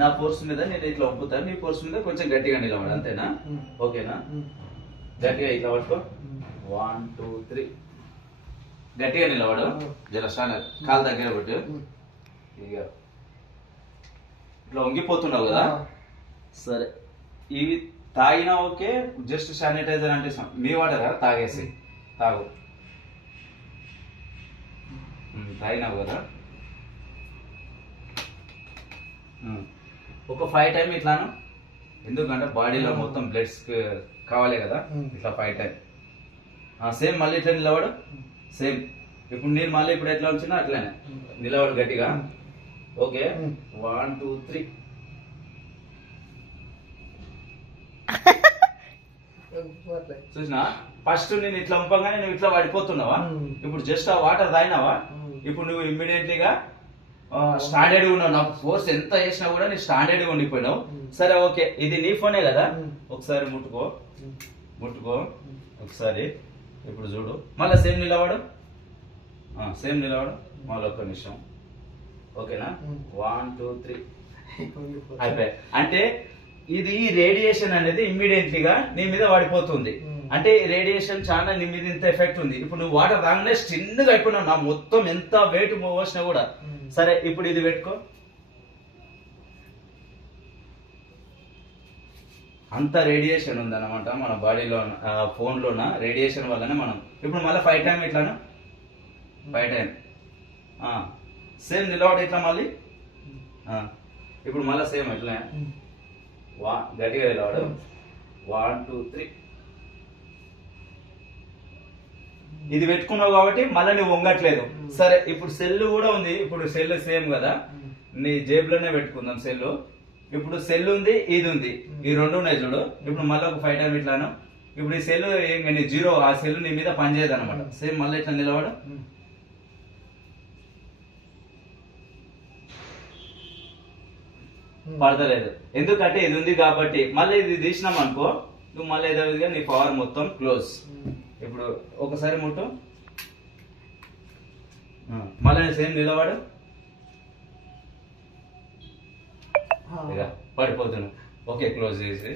నా ఫోర్స్ మీద నేను ఇట్లా ఒప్పుతాను, నీ ఫోర్స్ మీద కొంచెం గట్టిగా నిలబడు, అంతేనా? ఓకేనా? గట్టిగా ఇట్లా పట్టుకో. 1 2 3 గట్టిగా నిలబడు. జర స్టాండ్ కాలు దగ్గర పెట్టు. ఇక ఇట్లా వంగిపోతున్నావు కదా, సరే. ఇవి తాగినా ఓకే, జస్ట్ శానిటైజర్ అంటే మీ వాటరా, తాగేసి తాగు. తాగినావు కదా, ఒక 5 టైం ఇట్లాను, ఎందుకంటే బాడీలో మొత్తం బ్లడ్స్ కావాలి కదా, ఇట్లా 5 టైం. సేమ్ మళ్ళీ ఇట్లా నిలబడు, సేమ్. ఇప్పుడు నేను మళ్ళీ ఇప్పుడు ఎట్లా వచ్చినా అట్లానే నిలబడు గట్టిగా. ఓకే, 1 2 3. చూసినా, ఫస్ట్ నేను ఇట్లా ఉంపగానే నువ్వు ఇట్లా పడిపోతున్నావా, ఇప్పుడు జస్ట్ ఆ వాటర్ తాగినావా, ఇప్పుడు నువ్వు ఇమ్మీడియట్లీగా స్టాండర్డ్ ఉన్నావు. నాకు ఫోర్స్ ఎంత చేసినా కూడా నీ స్టాండర్డ్ ఉండిపోయినావు. సరే ఓకే, ఇది నీ ఫోనే కదా, ఒకసారి ముట్టుకో ఒకసారి. ఇప్పుడు చూడు, మళ్ళీ సేమ్ నిలబడు, సేమ్ నిలబడు, మళ్ళీ ఒక్క నిమిషం. ఓకేనా? 1 2 3 అయిపోయి. అంటే ఇది రేడియేషన్ అనేది ఇమ్మీడియట్లీగా నీ మీద పడిపోతుంది. అంటే రేడియేషన్ చాలా నీ మీద ఇంత ఎఫెక్ట్ ఉంది. ఇప్పుడు నువ్వు వాటర్ రాగానే స్టిన్గా అయిపోయినావు, నా మొత్తం ఎంత వెయిట్ పోసినా కూడా. సరే, ఇప్పుడు ఇది పెట్టుకో. అంత రేడియేషన్ ఉందన్నమాట మన బాడీలో, ఫోన్లోన రేడియేషన్ వల్లనే మనం. ఇప్పుడు మళ్ళీ 5 టైం ఇట్లాను, 5 టైం సేమ్ నిలబడి ఇట్లా మళ్ళీ. ఇప్పుడు మళ్ళీ సేమ్ ఇట్లా గట్టిగా నిలబడు. 1 2 3. ఇది పెట్టుకున్నావు కాబట్టి మళ్ళీ నువ్వు వంగట్లేదు. సరే, ఇప్పుడు సెల్ కూడా ఉంది. ఇప్పుడు సెల్ సేమ్ కదా, నీ జేబులోనే పెట్టుకుందాం సెల్. ఇప్పుడు సెల్ ఉంది, ఇది ఉంది, ఈ రెండు ఉన్నాయి చూడు. ఇప్పుడు మళ్ళీ ఒక 5 టైం ఇట్లాను. ఇప్పుడు ఈ సెల్ నీ జీరో, ఆ సెల్ నీ మీద పనిచేయదు అనమాట. సేమ్ మళ్ళీ ఇట్లా నిలబడు. పడతలేదు, ఎందుకంటే ఇది ఉంది కాబట్టి. మళ్ళీ ఇది తీసినాం అనుకో, నువ్వు మళ్ళీ ఏదో విధంగా నీ పవర్ మొత్తం క్లోజ్. ఇప్పుడు ఒకసారి ముట్టు, మళ్ళీ సేమ్ నిలబడు. ఇక పడిపోతున్నావు. ఓకే, క్లోజ్ చేసి